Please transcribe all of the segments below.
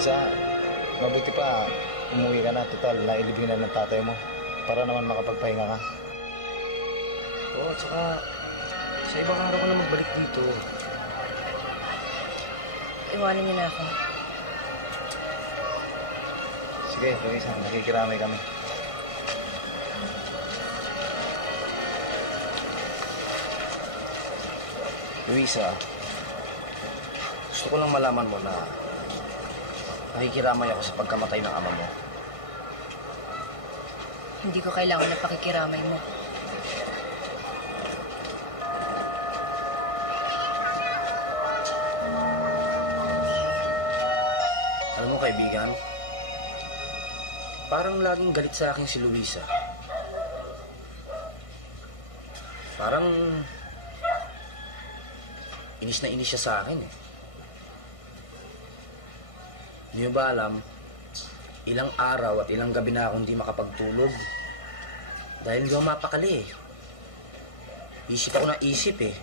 Luisa, mabuti pa, umuwi ka na. Total, nailibing na ng tatay mo para naman makapagpahinga ka. Oo, at saka sa ibang araw ko na magbalik dito. Iwanan niyo na ako. Sige, Luisa, nakikiramay kami. Luisa, gusto ko lang malaman mo na nakikiramay ako sa pagkamatay ng ama mo. Hindi ko kailangan na pakikiramay mo. Alam mo, kaibigan, parang laging galit sa akin si Luisa. Parang inis na inis siya sa akin eh. Hindi mo ba alam, ilang araw at ilang gabi na akong hindi makapagtulog. Dahil di ako mapakali eh. Isip ako ng isip eh.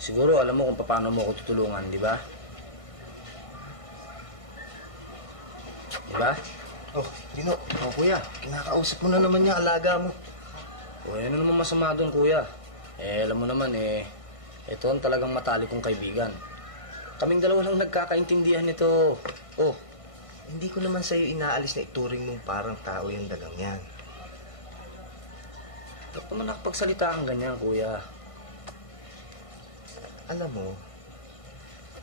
Siguro alam mo kung paano mo ako tutulungan, di ba? Di ba? Oh, Dino. Oh, kuya. Kinakausap mo na naman niya, alaga mo. O, ano naman masama doon, kuya? Alam mo naman, ito ang talagang matalik kong kaibigan. Kaming dalawa lang nagkakaintindihan nito. Oh, hindi ko naman sa'yo inaalis na ituring mong parang tao yung dagang yan. Ba't naman nakapagsalita kang ganyan, kuya? Alam mo,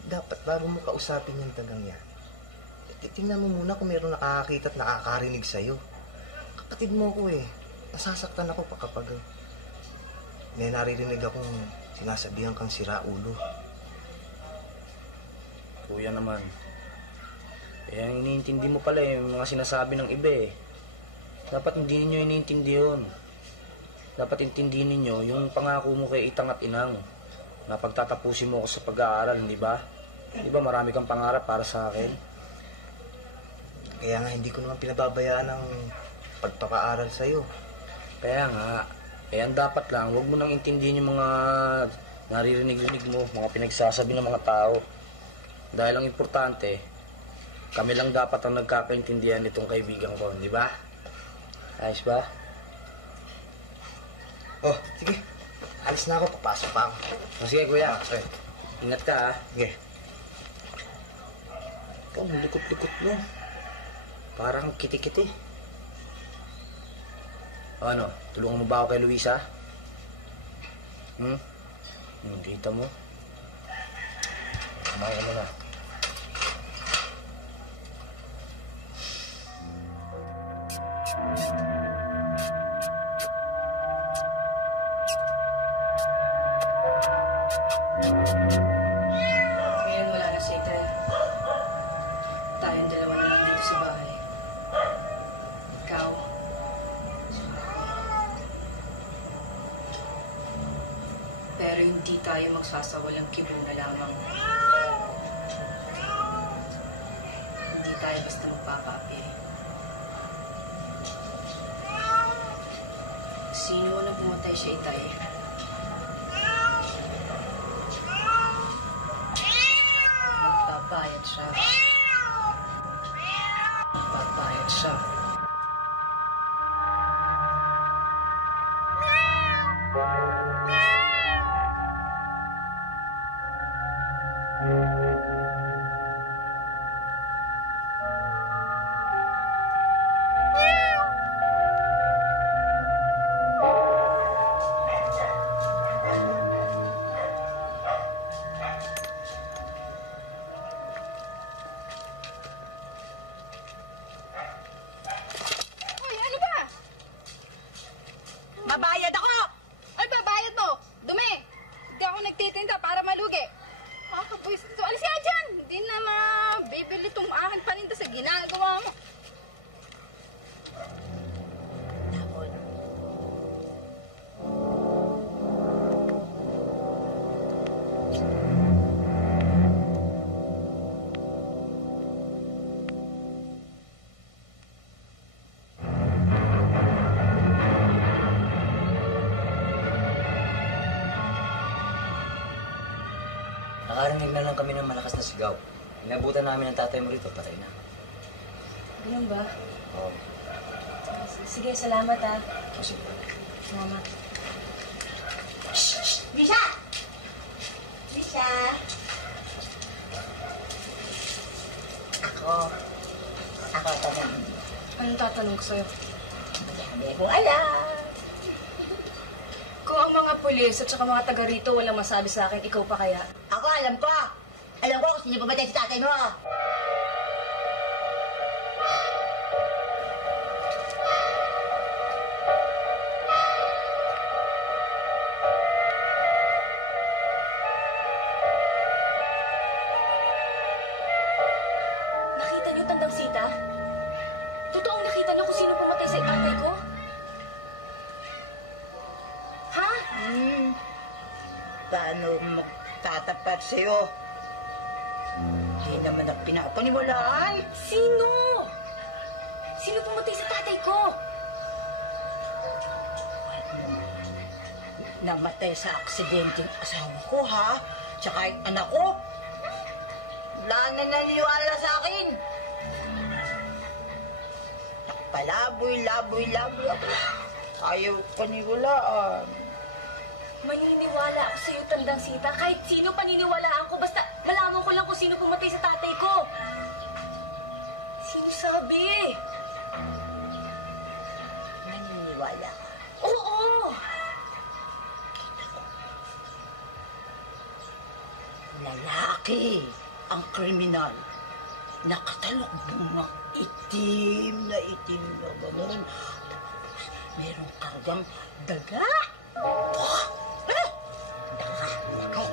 dapat bago mo kausapin yung dagang yan, titingnan mo muna kung meron nakakakita at nakakarinig sa'yo. Kapatid mo ko eh. Nasasaktan ako pa kapag may naririnig akong sinasabihan kang siraulo. Kuya naman. Ang iniintindi mo pala yung mga sinasabi ng iba eh. Dapat hindi ninyo iniintindi yun. Dapat intindihin ninyo yung pangako mo kay Itang at Inang na pagtatapusin mo ako sa pag-aaral, di ba? Di ba marami kang pangarap para sa akin? Kaya nga hindi ko naman pinababayaan ang pagpapaaral sa'yo. Kaya nga, ang dapat lang, huwag mo nang intindihin yung mga naririnig-rinig mo, mga pinagsasabi ng mga tao. Dahil ang importante, kami lang dapat ang nagkakaintindihan nitong kaibigan ko, di ba? Ayos ba? Oh, sige. Alis na ako, papasok pa ako. Sige, kuya. Okay. Ingat ka, ha? Sige. Ikaw, likot-likot mo. Parang kiti-kiti. O ano, tulungan mo ba ako kay Luisa? Kita mo? Kumain mo na. Ngayon wala na si Ite. Tayong dalawa na lang dito sa bahay. Ikaw. Pero hindi tayo magsasawalang kibo na lamang. Hindi tayo basta magpapaapi. Sino na pumatay siya, Itay? Magbabayad siya. Magbabayad siya. Hoy, ano ba? Babayad ako! Ay, babayad mo! Dumi! Hindi ako nagtitinda para malugi. Kakabwisit ito. Alis ka dyan! Hindi na mabibili itong aking paninda sa ginagawa mo. Nakarinig na lang kami ng malakas na sigaw. Inabutan namin ang tatay mo rito, patay na. Ganun ba? Oo. Sige, salamat ah. Kasi, Salamat. Bisha! Bisha! Ako tanong. Anong tatanong ko sa'yo? Hindi ko alam. Kung ang mga pulis at saka mga taga rito walang masabi sa akin, ikaw pa kaya? Ako, alam ko. Alam ko kung sino pumatay sa tatay mo. Nakita niyo tandang sita? Totoong nakita niyo kung sino pumatay sa tatay ko? Ha? Paano magtatapat sa'yo? Hindi naman na pinapaniwalaan. Sino? Sino pumatay sa tatay ko? Namatay sa aksidente ang asawa ko, ha? Tsaka yung anak ko. Wala na naniniwala sa akin. Nakapalaboy-laboy ako. Ayaw paniwalaan. Maniniwala ako sa'yo, tandang sita. Kahit sino paniniwalaan ko, basta malaman ko lang kung sino pumatay sa tatay ko. Sino sabi? Naniniwala ka. Oo! Lalaki ang kriminal. Nakatalokbong ng itim na gano'n. Tapos merong kargang daga. Daga, laki.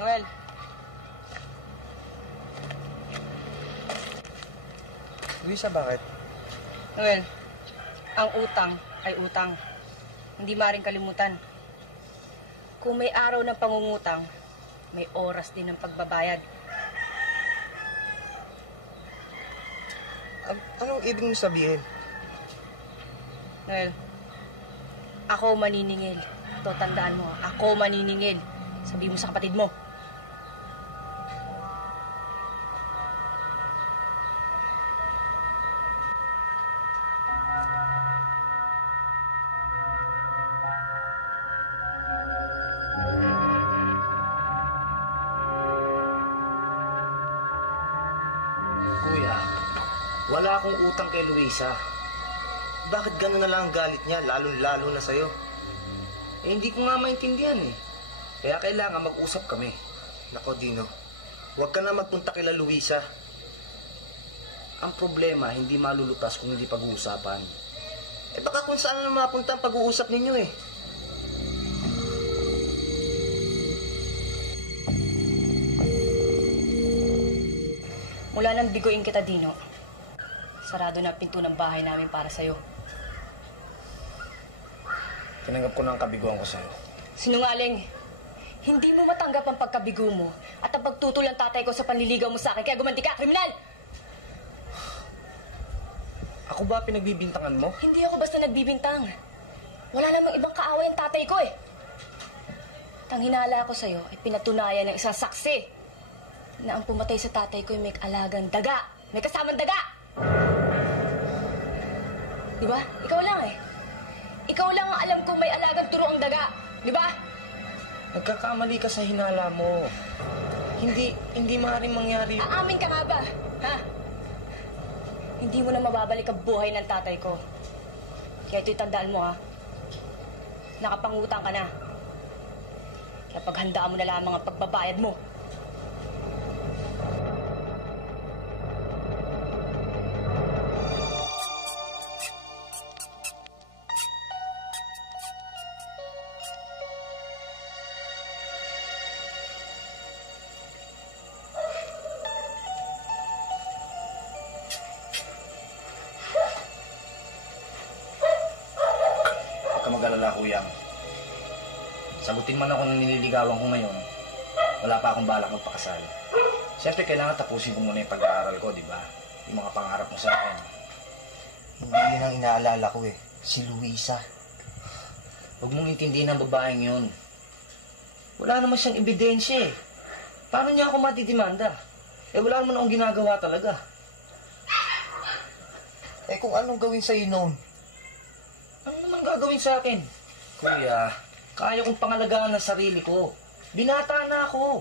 Noel. Luisa, bakit? Noel, ang utang ay utang. Hindi maaaring kalimutan. Kung may araw ng pangungutang, may oras din ng pagbabayad. Anong ibig mong sabihin? Noel, ako maniningil. Ito, tandaan mo, ako maniningil. Sabi mo sa kapatid mo. Kuya, wala akong utang kay Luisa. Bakit gano'n na lang ang galit niya, lalo-lalo na sa'yo? Eh, hindi ko nga maintindihan eh. Kaya kailangan mag-usap kami. Nako, Dino, huwag ka na magpunta kila Luisa. Ang problema, hindi malulutas kung hindi pag-uusapan. Eh baka kung saan na mapunta ang pag-uusap ninyo eh. Mula nang biguin kita, Dino, sarado na ang pinto ng bahay namin para sa'yo. Tinanggap ko na ang kabiguan ko sa'yo. Sinungaling, hindi mo matanggap ang pagkabigo mo at ang pagtutol ng tatay ko sa panliligaw mo sa akin, kaya gumanti ka, kriminal! Ako ba pinagbibintangan mo? Hindi ako basta nagbibintang. Wala namang ibang kaaway ang tatay ko eh. Tang hinala ko sa'yo ay pinatunayan ng isang saksi na ang pumatay sa tatay ko ay may alagang daga. May kasamang daga! Di ba? Ikaw lang eh. Ikaw lang ang alam kong may alagang turo ang daga. Di ba? Nagkakamali ka sa hinala mo. Hindi maaaring mangyari. Aamin ka nga ba? Ha? Hindi mo na mababalik ang buhay ng tatay ko. Kaya ito'y tandaan mo ha. Nakapangutang ka na. Kaya paghandaan mo na lamang ang pagbabayad mo. Huwag ka mag-alala, kuyang. Sagutin man ako ng nililigawan ko ngayon, wala pa akong balak magpakasal. Siyempre, kailangan tapusin ko muna yung pag-aaral ko, di ba? Yung mga pangarap mo sa akin. Hindi yun ang inaalala ko eh. Si Luisa. Huwag mong intindihin ang babaeng yun. Wala naman siyang ebidensya eh. Paano niya ako matidimanda? Wala naman akong ginagawa talaga. Kung anong gawin sa'yo noon? Ano naman gagawin sa akin? Kuya, kaya kong pangalagaan ang sarili ko. Binata na ako.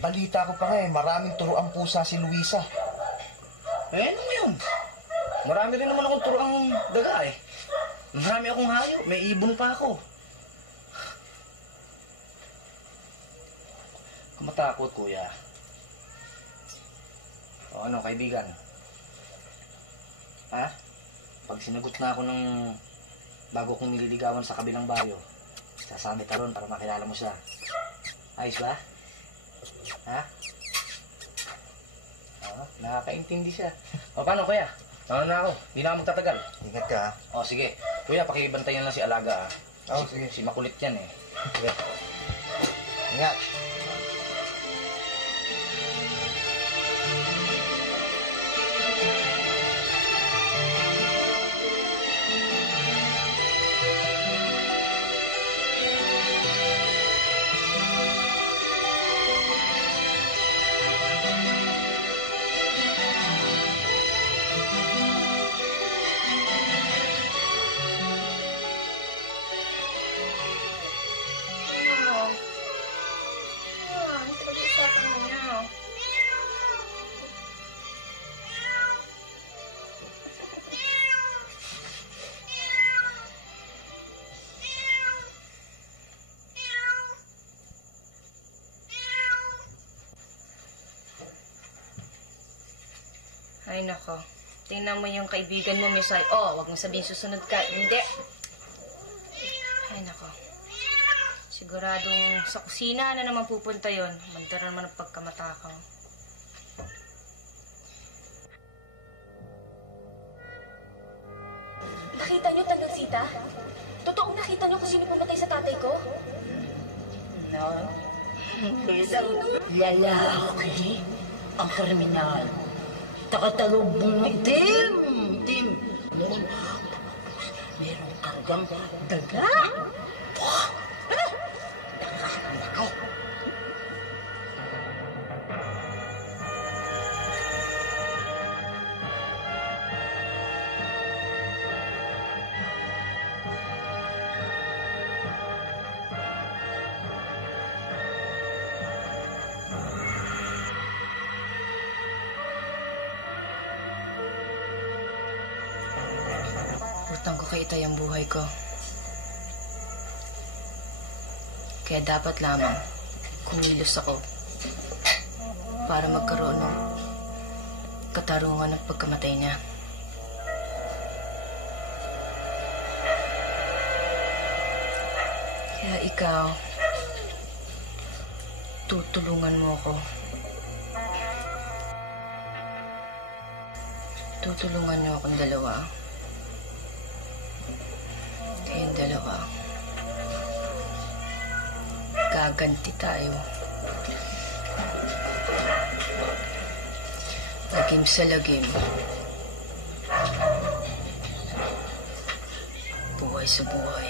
Balita ko pa nga maraming turuang pusa si Luisa. Ano yun? Marami rin naman akong turuang daga eh. Marami akong hayo. May ibon pa ako. Kumatakot, kuya. O ano, kaibigan? Ha? Pag sinagot na ako ng bago kong nililigawan sa kabilang bayo, sasama ka ron para makilala mo siya. Ayos ba? Ha? Oo, nakakaintindi siya. O paano, kuya? Ano na ako? Hindi na ako magtatagal. Ingat ka, ha? O sige, kuya, pakibantayan lang si Alaga, ha? Oo, sige. Si makulit yan, eh. Sige. Ingat. Ay, nako. Tingnan mo yung kaibigan mo, Miss Ay. Oh, wag mo sabihin susunod ka. Hindi. Ay, nako. Siguradong sa kusina na naman pupunta yon. Mantira naman ang pagkamatakaw. Nakita niyo, Tandang Sita? Totoong nakita niyo kung sino pumatay sa tatay ko? No? Isang lalaki ang kriminal. Takatalubong itim. Itim. Merong kargang daga. Nakakapalaki. Utang ko kay Itay ang buhay ko. Kaya dapat lamang kumilos ako para magkaroon ng katarungan ng pagkamatay niya. Kaya ikaw, tutulungan mo ako. Tutulungan niyo akong dalawa. Kayong dalawa. Gaganti tayo. Lagim sa lagim. Buhay sa buhay.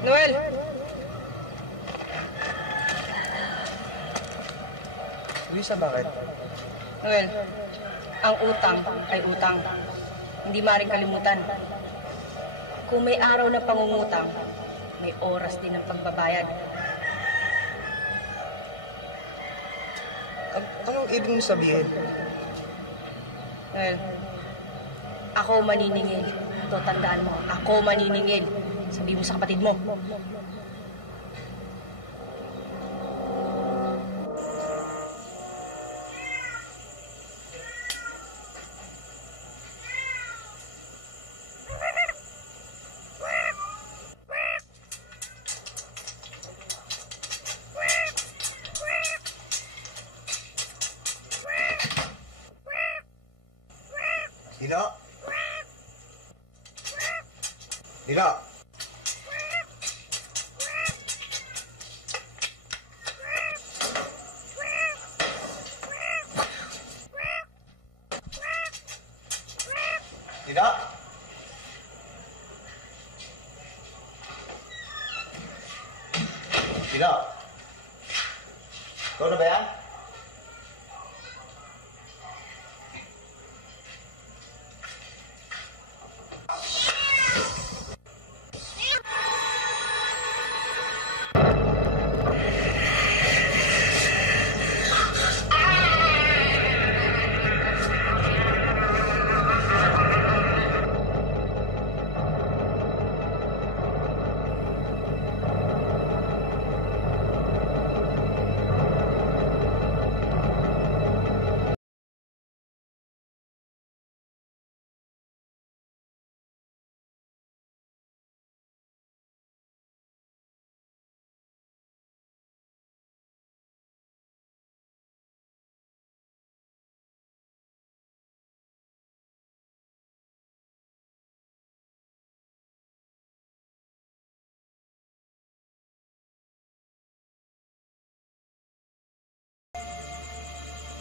Noel! Luisa, bakit? Noel, ang utang ay utang. Hindi maaaring kalimutan. Kung may araw ng pangungutang, may oras din ng pagbabayad. Anong ibig mo sabihin? Noel, ako maniningil. Ito, tandaan mo, ako maniningil. Sabi mo sa kapatid mo. Dino? Dino? Dino? Dino? Ikaw na ba yan?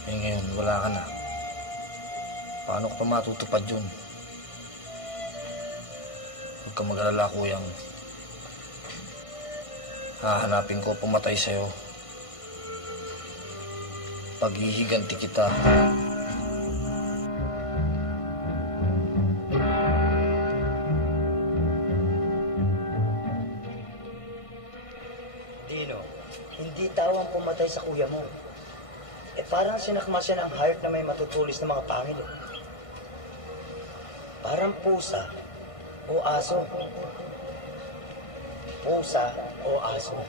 Eh ngayon, wala ka na. Paano ko pa matutupad yun? Huwag ka mag-alala, kuyang. Hahanapin ko pumatay sa'yo. Paghihiganti kita. Dino, hindi tawang pumatay sa kuya mo. Eh parang sinakma siya ng heart na may matutulis na mga pangil. Parang pusa o aso. Pusa o aso.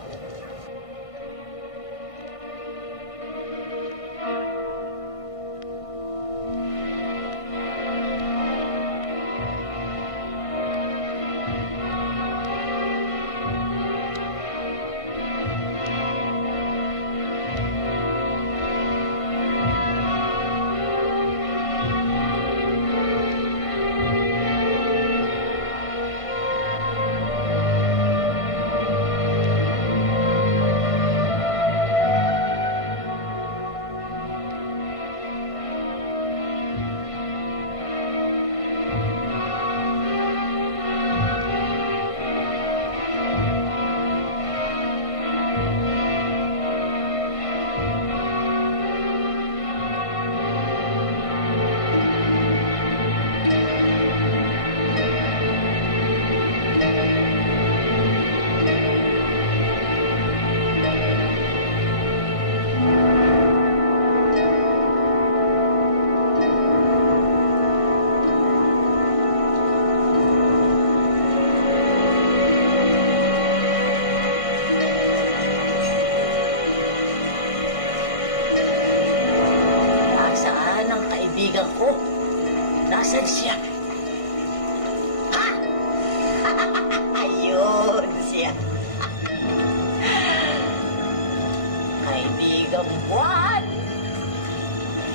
ko. Nasaan siya? Ha? Ayun siya. Kaibigang buwan.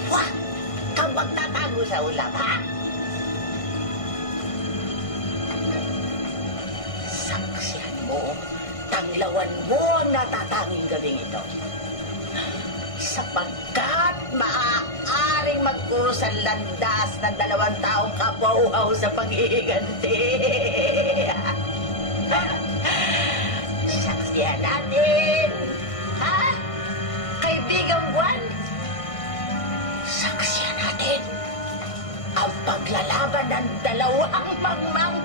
Wah! Kang magtatago sa ulap, ha? Saksihan mo, tanglawan mo ang natatanging gabing ito. Sapagkat maaaring magkuros ang landas ng 2 taong kapauhaw sa paghihiganti. pagsasaksihan natin. Ha? Kaibigang Buwan? Saksihan natin ang paglalaban ng dalawang mangmang.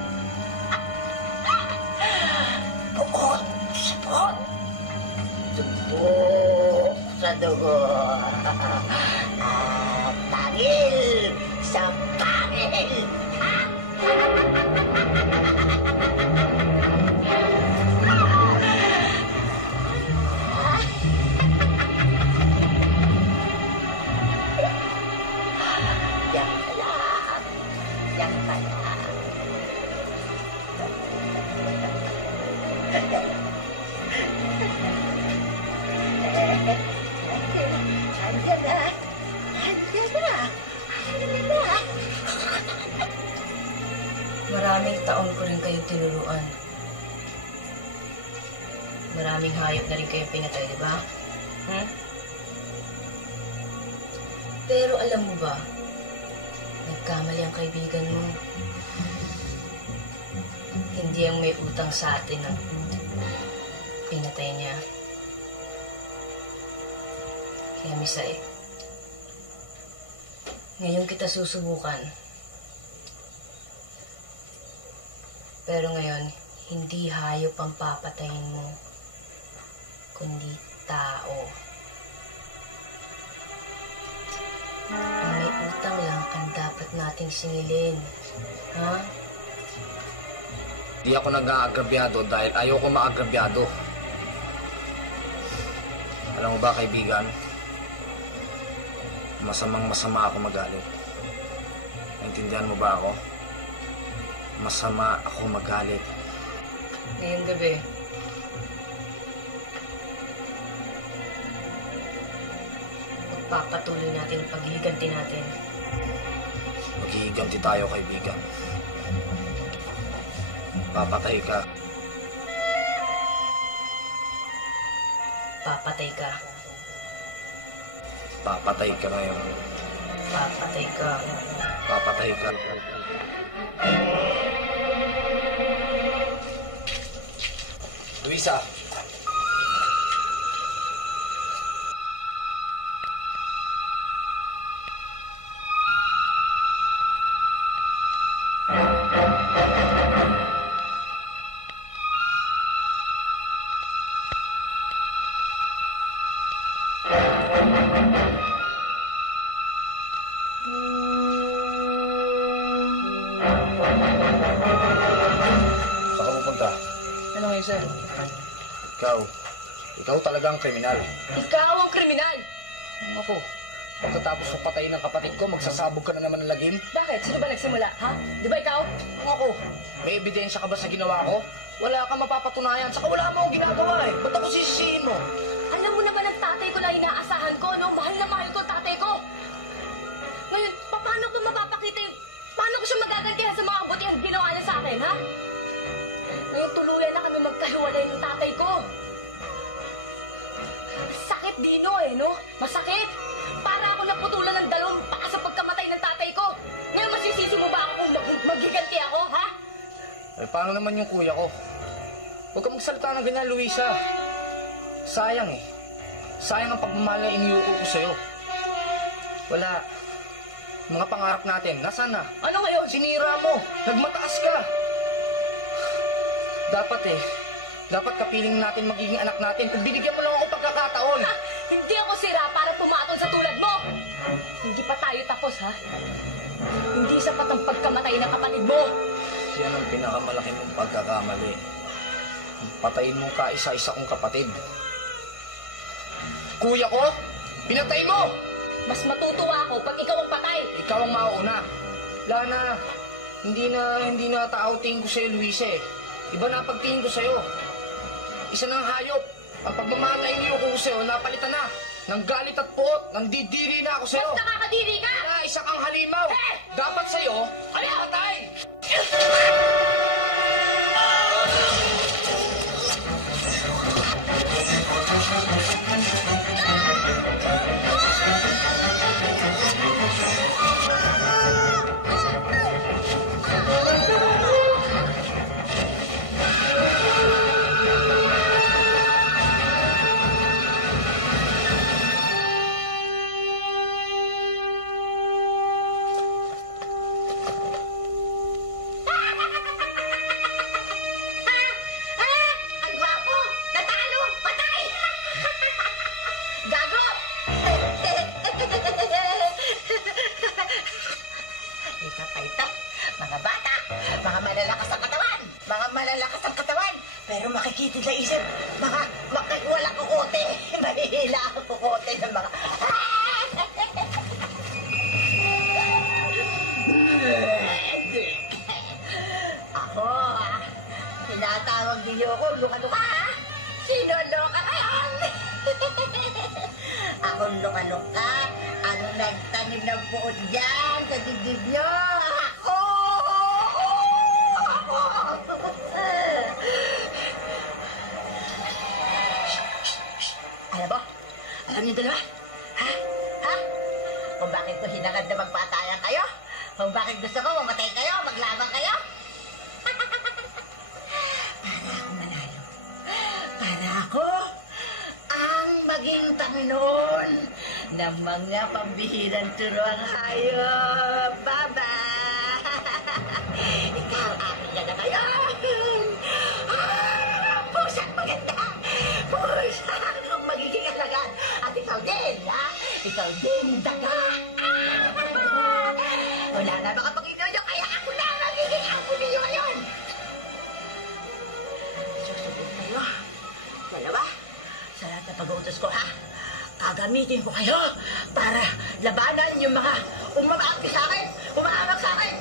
Bukod sa bukod. Dugo sa dugo. At pangil sa pangil. Yan pala. Yan pala. Andiyan na. Andiyan na. Andiyan na. Maraming taon ko rin kayong tinuruan. Maraming hayop na rin kayong pinatay, di ba? Hmm? Pero alam mo ba, nagkamali ang kaibigan mo. Hindi ang may utang sa atin ang pinatay niya. Kaya Misay, ngayon kita susubukan. Pero ngayon, hindi hayop ang papatayin mo, kundi tao. Ang may utang lang ang dapat nating singilin. Ha? Di ako nag-aagrabyado dahil ayoko maagrabyado. Alam mo ba, kaibigan? Masamang-masama ako magalit. Naintindihan mo ba ako? Masama ako magalit. Ngayong gabi, magpapatuloy natin ang paghihiganti natin. Maghihiganti tayo, kaibigan. Papatay ka. Papatay ka. Papatay ka ngayon. Papatay ka. Papatay ka. Luisa! Saan ka pupunta? Ano ngayon, sir? Ikaw talaga ang kriminal. Ikaw ang kriminal! Ako, pagkatapos ng patayin ng kapatid ko, magsasabog ka na naman ng lagim? Bakit? Sino ba nagsimula, ha? Di ba ikaw? Ako, may ebidensya ka ba sa ginawa ko? Wala kang mapapatunayan, saka wala mo akong ginagawa eh. Ba't ako sisisihin mo? Alam mo naman ang tatay ko na inaasahan ko, no? Mahal na mahal ko ang tatay ko. Ngayon, paano ko mapapakita yung... Paano ko siya magagantihan sa mga buti ang ginawa niya sa akin, ha? Ngayon, tuluyan na kami magkahiwalay ng tatay ko. Masakit, Dino, eh, no? Masakit. Para ako naputulan ng dalawang paa sa pagkamatay ng tatay ko. Ngayon, masisisi mo ba ako kung magiganti ako, ha? Eh, paano naman yung kuya ko? Huwag kang magsalita ng ganyan, Luisa. Sayang eh. Sayang ang pagmamahal na iniyuko ko sa'yo. Wala. Mga pangarap natin, nasaan na? Ano ngayon? Sinira mo. Nagmataas ka. Dapat kapiling natin magiging anak natin kung binigyan mo lang ako pagkakataon. Ha? Hindi ako sira para pumatol sa tulad mo. Hindi pa tayo tapos, ha? Hindi sapat ang pagkamatay ng kapatid mo. Yan ang pinakamalaki mong pagkakamali. Patayin mo kaisa-isa kong kapatid. Kuya ko, pinatay mo! Mas matutuwa ako pag ikaw ang patay. Ikaw ang mauuna. Lana, hindi na tao tingin ko sa'yo, Luisa eh. Iba na pagtingin ko sa'yo. Isa ng hayop. Ang pagmamahal na iniyo ko sa'yo, napalitan na. Nang galit at puot, nandidiri na ako sa'yo. Mas nakakadiri ka! Wala, isa kang halimaw. Eh! Dapat sa'yo, ay patay! natin naisip, mga walang kukote. Mahihila ang kukote ng mga... Ako, tinatawag niyo ako, luka-luka. Sino luka ngayon? Ako luka-luka, ang nagtanim ng buod dyan sa dibdib niyo. Ako! Alam mo? Alam niyo dalawa? Ha? Ha? Kung bakit ko hinangad na magpatayan kayo? Kung bakit gusto ko mamatay kayo, maglaban kayo? Para ako manalo. Para ako ang maging Panginoon ng mga pambihirang turuang hayop. Baba! Ikaw akin yan na ngayon. Pusang maganda. Pusang ang magiging alagad. At ikaw din, ha? Ikaw din, daga. Wala na makapag-inuyo, kaya ako na magiging apo niyo ngayon. Susunod kayo. Dalawa, sa lahat ng pag-uutos ko, ha? Gagamitin ko kayo para labanan yung mga umaangki sa akin, umaangak sa akin.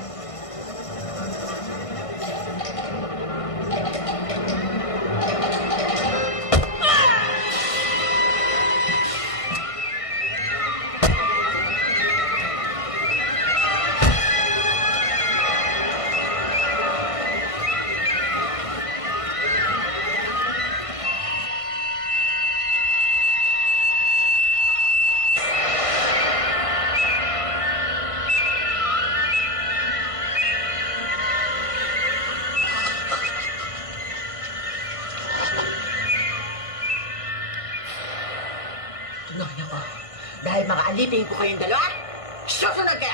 Tulungan ako. Dahil makaalipin ko kayong dalawa, susunod kaya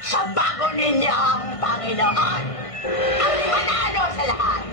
sa bago ninyong Panginoon ang manalo sa lahat.